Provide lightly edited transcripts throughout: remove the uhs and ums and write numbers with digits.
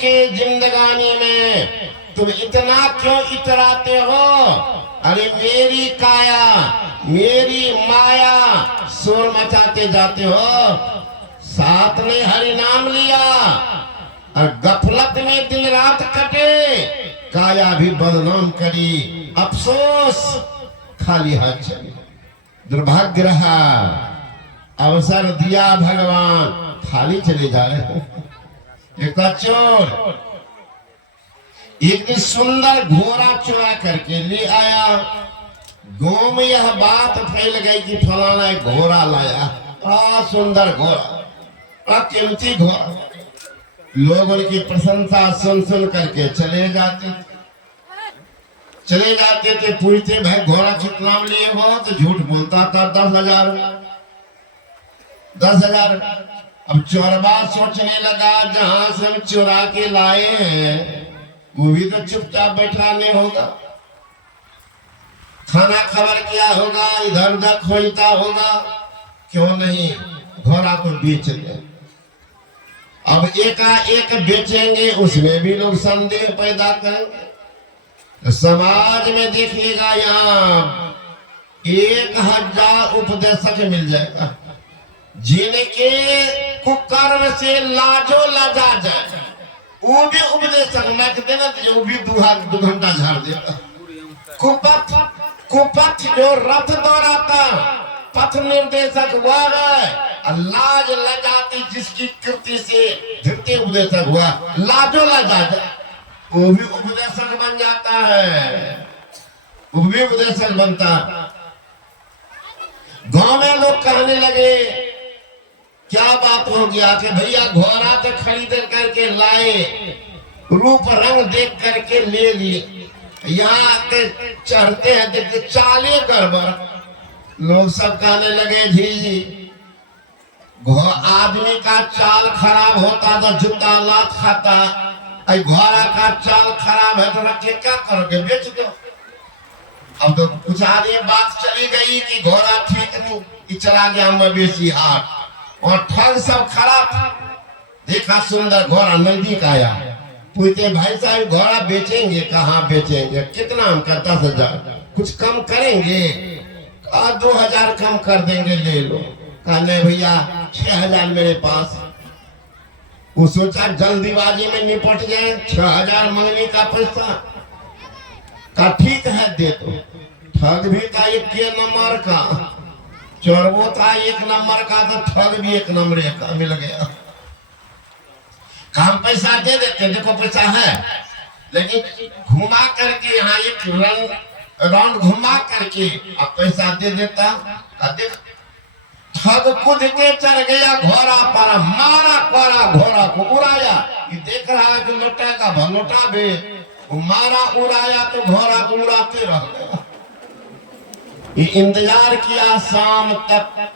के जिंदगानी में तुम इतना क्यों इतराते हो? अरे मेरी काया, मेरी माया, शोर मचाते जाते हो। साथ ने हरि नाम लिया और गफलत में दिन रात कटे, काया भी बदनाम करी, अफसोस खाली हाथ चली। दुर्भाग्य रहा, अवसर दिया भगवान, खाली चले जा रहे। एक चोर एक दिन सुंदर घोड़ा चुरा करके ले आया। गांव में यह बात फैल गई कि फलाना एक घोड़ा लाया, बड़ा सुंदर घोड़ा, बड़ा कीमती घोड़ा। लोग उनकी प्रशंसा सुन सुन करके चले जाते थे। पूछते भाई घोड़ा कितना में लिए हो? तो झूठ बोलता था 10,000। 10,000। अब चोरबा सोचने लगा जहां से हम चुरा के लाए हैं वो भी तो चुपचाप बैठाने होगा, खाना खबर किया होगा, इधर उधर खोजता होगा, क्यों नहीं घोड़ा को बेच दे। अब एकाएक बेचेंगे, उसमें भी लोग संदेह पैदा करेंगे। समाज में देखिएगा यहाँ 1000 उपदेशक मिल जाएगा जिनके कुकर्म से लाजो लजा जाए, वो भी उपदेशक मैं देना, वो भी 2 घंटा झाड़ देता। कुपथ जो रथ दौड़ाता, पथ निर्देशक हुआ है। लाज लजाती जिसकी कृति से धृति उपदेशक हुआ, लाजो लजा जाए, वो भी उपदेशक बन जाता है, वो भी उपदेशक बनता। गांव में लोग कहने लगे क्या बात हो गया कि भैया घोड़ा तो खरीद करके लाए, रूप रंग देख करके ले लिए, यहाँ के चढ़ते हैं देखते चाले गड़बड़। लोग सब कहने लगे जी आदमी का चाल खराब होता तो जूता लात खाता, घोड़ा का चाल खराब है तो रख के क्या करोगे? बेच दो। अब तो कुछ आगे बात चली गई कि घोड़ा ठीक नहीं, चला गया मवेशी हाट और ठग सब खराब। देखा सुंदर घोड़ा नजदीक आया, पूछते भाई साहब घोड़ा बेचेंगे? कहाँ बेचेंगे? कितना हम का? 10,000। कुछ कम करेंगे? 2,000 कम कर देंगे, ले लो। कहा नहीं भैया 6,000 मेरे पास। वो सोचा जल्दीबाजी में निपट जाए, 6,000 मंगनी का पैसा। कहा ठीक है दे दो। ठग भी था 1 नंबर का, चोरवो था 1 नंबर का, तो ठग भी 1 नंबर का मिल गया। काम पैसा दे देते, देखो पैसा है, लेकिन घुमा करके यहाँ एक राउंड घुमा करके अब पैसा दे देता। देख ठग कूद के चढ़ गया घोड़ा पर, मारा कोरा घोड़ा को उड़ाया। ये देख रहा है कि लौटेगा भलोटा भी, मारा उड़ाया तो घोड़ा को उड़ाते रह गया। ये इंतजार किया शाम तक,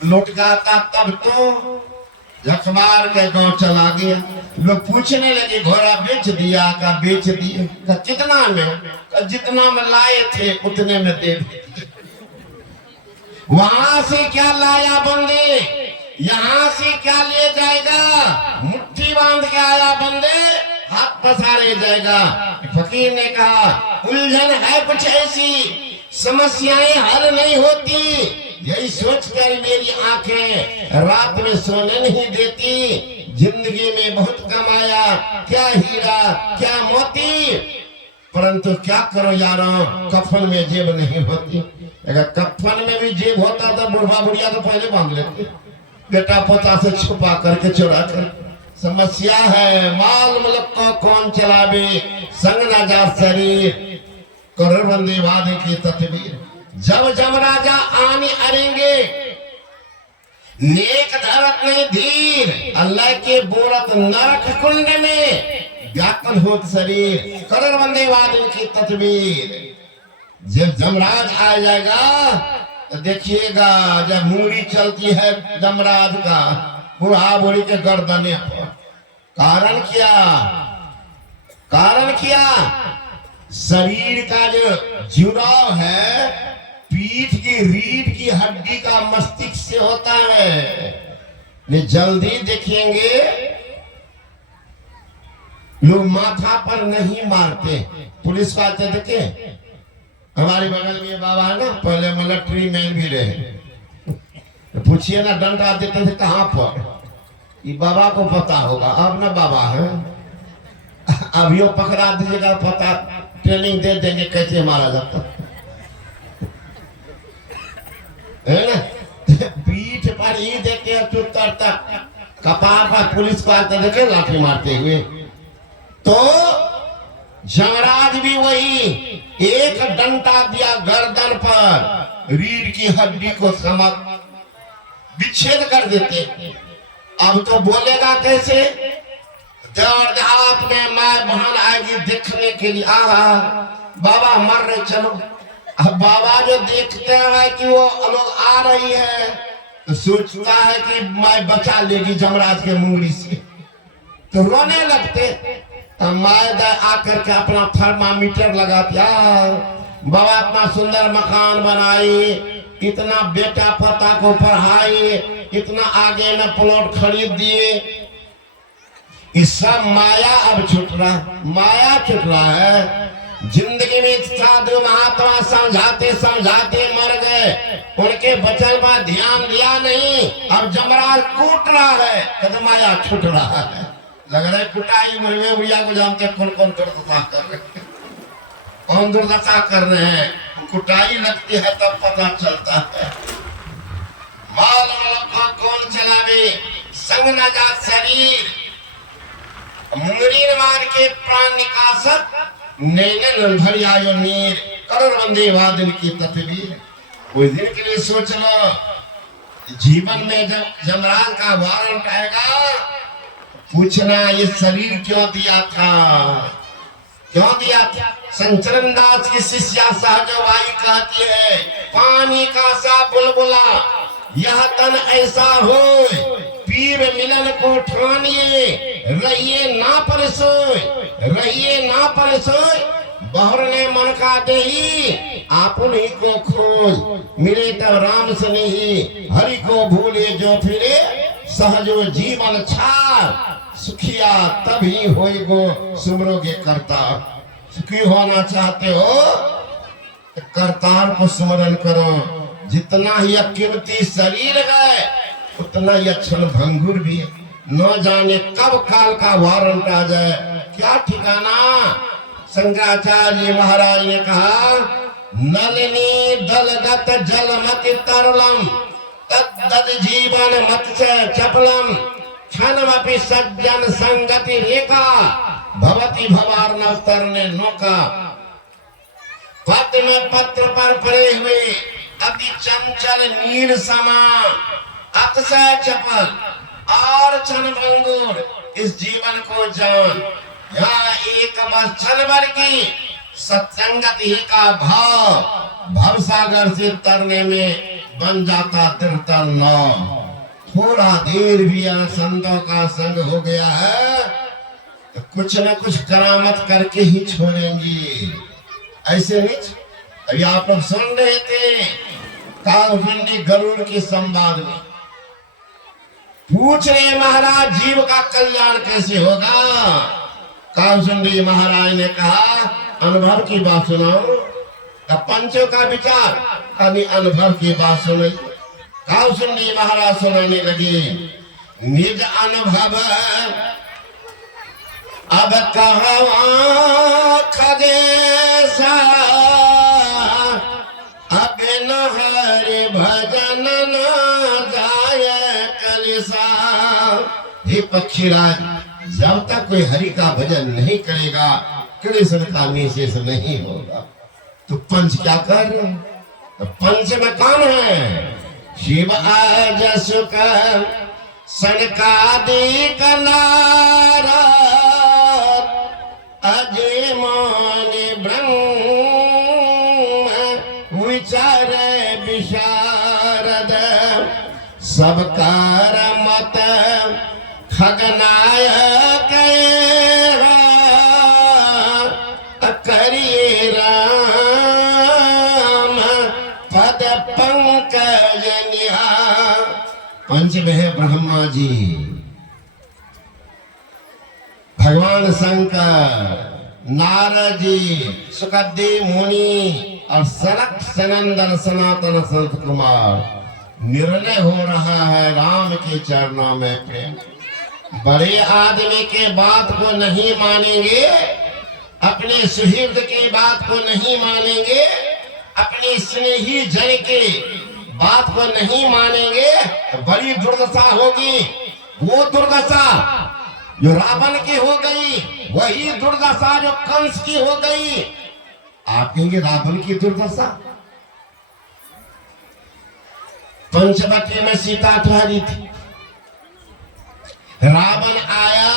लौट जाता तब तो अखबार के गांव चला गया। लोग पूछने लगे घोड़ा बेच दिया? का बेच दिए। का कितना में? का जितना में लाए थे उतने में दे दिए। वहां से क्या लाया बंदे, यहाँ से क्या ले जाएगा? मुट्ठी बांध के आया बंदे, हाथ पसारे जाएगा। फकीर ने कहा उलझन है कुछ ऐसी, समस्याएं हल नहीं होती। यही सोचकर मेरी आंखें रात में सोने नहीं देती। जिंदगी में बहुत कमाया, क्या हीरा क्या मोती, परंतु क्या करो यारों, कफन में जेब नहीं होती। अगर कफन में भी जेब होता तो बुढ़ा बुढ़िया तो पहले बांध लेते, बेटा पोता से छुपा करके चुरा कर। समस्या है माल मुल्क को कौन चलावे, संग न जा शरीर, करो बंदे वादे की तदबीर। जब जमराजा आने अरेंगे, नेक धरत नहीं धीर, अल्लाह के बोरत नरक कुंड में व्याकुल होत शरीर, करो बंदे वादे की तदबीर। जब जमराज आ जाएगा तो देखिएगा, जब मूड़ी चलती है जमराज का बुढ़ा बुढ़ी के गर्दने पर, कारण क्या? कारण क्या? शरीर का जो जुड़ाव है पीठ की रीढ़ की हड्डी का मस्तिष्क से होता है। जल्दी देखेंगे लोग माथा पर नहीं मारते। पुलिस वाले देखे, हमारे बगल में ये बाबा है ना, पहले मिलिट्री मैन भी रहे, तो पूछिए ना डंडा देते थे कहाँ पर, ये बाबा को पता होगा। अब ना बाबा है, अभी वो पकड़ा दीजिएगा, पता ट्रेनिंग दे देंगे कैसे मारा जाता है ना। पीठ पर ही देखे चुतर तक, कपार पर पुलिस को आते देखे लाठी मारते हुए। तो जमराज भी वही, एक डंडा दिया गर्दन पर, रीढ़ की हड्डी को समझ विच्छेद कर देते। अब तो बोलेगा कैसे, दौड़ दावत में माँ बहन आएगी देखने के लिए, बाबा मर रहे चलो। अब बाबा जो देखते हैं कि वो लोग आ रही है, तो सोचता है कि माँ बचा लेगी जमराज के मुंगली से, तो रोने लगते। तो माँ आकर के अपना थर्मामीटर लगाती, बाबा इतना सुंदर मकान बनाई, इतना बेटा पोता को पढ़ाई, इतना आगे में प्लॉट खरीद दिए, इस सब माया अब छूट रहा, माया छूट रहा है। जिंदगी में साधु महात्मा समझाते समझाते मर गए, उनके वचन पर ध्यान दिया नहीं, अब जमराज कूट रहा है, कदम माया छूट रहा है। लग रहा है कुटाई मुर्गे भैया को जानते कौन कौन दुर्दशा कर रहे हैं, कौन दुर्दशा कर रहे हैं, कुटाई लगती है तब पता चलता है। माल मलक कौन चलावे, संग न जात शरीर, मुंगरी मार के प्राण निकासत, नैनन भरी आयो नीर, करोड़ बंदे वादन की तस्वीर। कोई दिन के लिए सोच लो, जीवन में जब जमराज का वारंट आएगा, पूछना ये शरीर क्यों दिया था, क्यों दिया था। संचरण दास की शिष्या सहजवाई कहती है, पानी का सा बुलबुला यह तन ऐसा हो, पीर मिलन को ठानिए, रहिए ना परसोय, रहिए ना परसोय, बहुर ने मन का देही, आपुन ही को खोज, मिले तब राम से नहीं, हरि को भूले जो फिरे, सहजो जीवन छार, सुखिया तभी होएगो सुमरोगे करतार। सुखी होना चाहते हो तो करतार को स्मरण करो। जितना ही कीमती शरीर है उतना ही क्षण भंगुर भी है, न जाने कब काल का वारंट आ जाए, क्या ठिकाना। शंकराचार्य महाराज ने कहा, नलिनी दलगत जलमति तरलम, तद्दद जीवन मत से चपलम, क्षणमपि सज्जन संगति रेखा, भवति भवार्णव तरने नौका। पत्र में पत्र पर पड़े हुए अति चंचल नीर समा, अतिशय चपल और क्षणभंगुर इस जीवन को जान। यहाँ एक बस क्षण भर की सत्संगत ही का भाव भवसागर से तरने में बन जाता तिरतर नाव। थोड़ा देर भी संतों का संग हो गया है तो कुछ न कुछ करामत करके ही छोड़ेंगे, ऐसे नहीं। अभी आप लोग सुन रहे थे कालखंडी गरुड़ के संवाद में, पूछ रहे महाराज जीव का कल्याण कैसे होगा। कालखंडी महाराज ने कहा, अनुभव की बात सुनाओ। पंचों का विचार खाली अनुभव की बात सुनाई। कालखंडी महाराज सुनाने लगे, निज अनुभव अब कहाँ खगेसा, अब न हरि भजन न जाय कलिसा। हे पक्षीराज, जब तक कोई हरि का भजन नहीं करेगा कृष्ण का निशेष नहीं होगा। तो पंच क्या कर रहे हैं? तो पंच में कौन है? शिव आज सुख सनकादि कनारा, अजय मान ब्रह्म विचार विशारद, सबकार मत खगनायक करिए राम पद पंकज निहार। पंच में है ब्रह्मा जी, भगवान शंकर, नारद जी, सुखदेव मुनि और सनक सनंदन सनातन संत कुमार, निर्णय हो रहा है राम के चरणों में प्रेम। बड़े आदमी के बात को नहीं मानेंगे, अपने सुहृद के बात को नहीं मानेंगे, अपने स्नेही जन के बात को नहीं मानेंगे तो बड़ी दुर्दशा होगी। वो दुर्दशा जो रावण की हो गई, वही दुर्दशा जो कंस की हो गई। आप कहेंगे रावण की दुर्दशा? पंचवटी में सीता ठहरी थी, रावण आया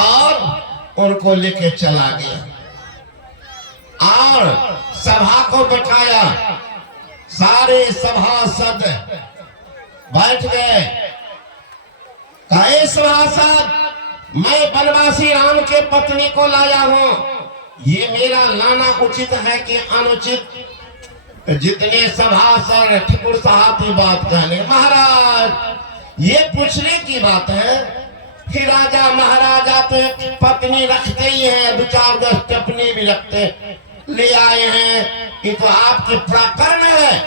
और उनको लेके चला गया और सभा को बैठाया। सारे सभासद बैठ गए। कहे सभासद, मैं वनवासी राम के पत्नी को लाया हूं, ये मेरा लाना उचित है कि अनुचित? जितने सभासद ठकुर साहब की बात कहने, महाराज ये पूछने की बात है कि राजा महाराजा तो एक पत्नी रखते ही हैं, 2-4 टपनी भी रखते, ले आए हैं, ये तो आपके पराक्रम है,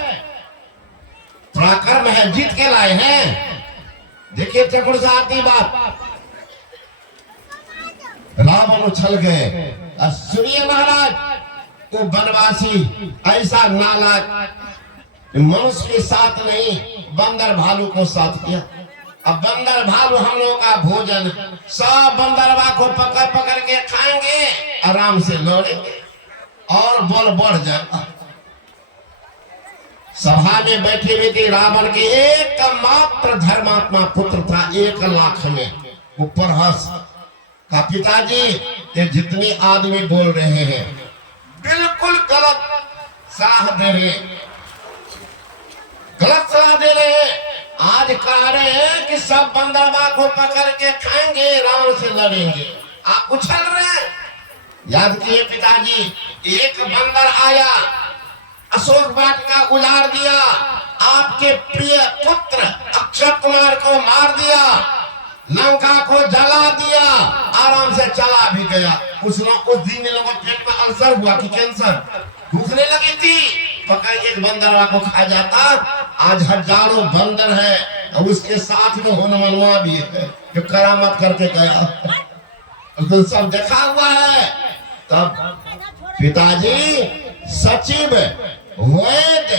पराक्रम है, जीत के लाए हैं। देखिए ठकुर साहब की बात। रावण उछल गए। सुनिए महाराज, वो वनवासी ऐसा नालायक मनुष्य के साथ नहीं, बंदर भालू को साथ किया। अब बंदर भालू हम लोगों का भोजन, सब बंदरवा को पकड़ पकड़ के खाएंगे, आराम से लड़ेंगे और बल बढ़ जाएगा। सभा में बैठे हुए थे रावण के एकमात्र धर्मात्मा पुत्र था, 1 लाख में। ऊपर हंस का पिताजी, ये जितने आदमी बोल रहे हैं बिल्कुल गलत सलाह दे रहे, गलत सलाह दे रहे हैं। आज कह रहे हैं कि सब बंदरवा को पकड़ के खाएंगे, रावण से लड़ेंगे, आप उछल रहे हैं। याद किए पिताजी, एक बंदर आया, अशोक वाटिका उजाड़ दिया, आपके प्रिय पुत्र अक्षय कुमार को मार दिया, लंका को जला दिया, आराम से चला भी गया। उस दिन लोगों के पेट में अल्सर हुआ कि कैंसर, भूखने लगी थी, पकड़ के बंदरवा को खा जाता। आज हजारों बंदर है और उसके साथ में हनुमानवा भी है जो करामत करके गया, तो सब देखा हुआ है। तब पिताजी, सचिव, वैद,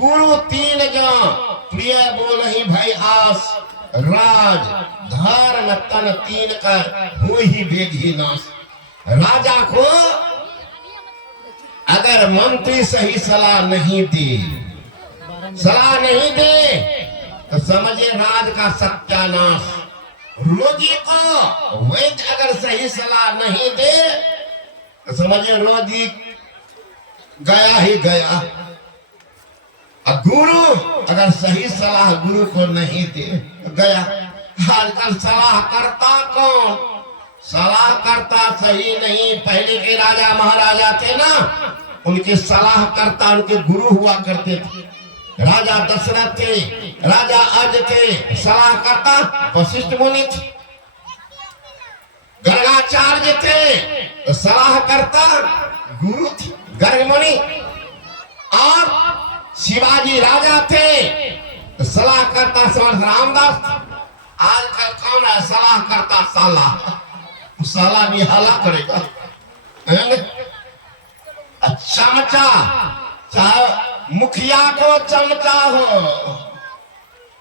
गुरु 3 जन, प्रिय बोल ही भाई आस, राज धर्म तन 3 कर हो ही वेग ही नाश। राजा को अगर मंत्री सही सलाह नहीं दी, सलाह नहीं दे तो समझे राज का सत्यानाश। रोगी को वैद्य अगर सही सलाह नहीं दे तो समझे रोगी गया ही गया। गुरु अगर सही सलाह गुरु को नहीं दे तो गया। आजकल सलाह करता कौन? सलाह करता सही नहीं। पहले के राजा महाराजा थे ना, उनके सलाह करता उनके गुरु हुआ करते थे। राजा दशरथ थे, राजा अर्ज थे, सलाह करता वशिष्ठ मुनि थे। गर्गाचार्य थे तो सलाह करता गुरु थे, गर्ग मुनि। और शिवाजी राजा थे तो सलाह करता समर्थ रामदास। आजकल कौन है सलाह करता? साला, साला भी हाला करेगा। चमचा, चाहे मुखिया को चमचा हो,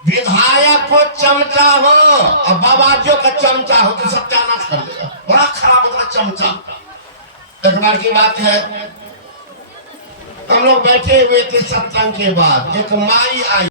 विधायक को चमचा हो, और बाबाजियों का चमचा हो तो सत्यानाश कर देगा। बड़ा खराब होता चमचा। एक बार की बात है, हम लोग बैठे हुए थे सत्संग के बाद, एक माई आई।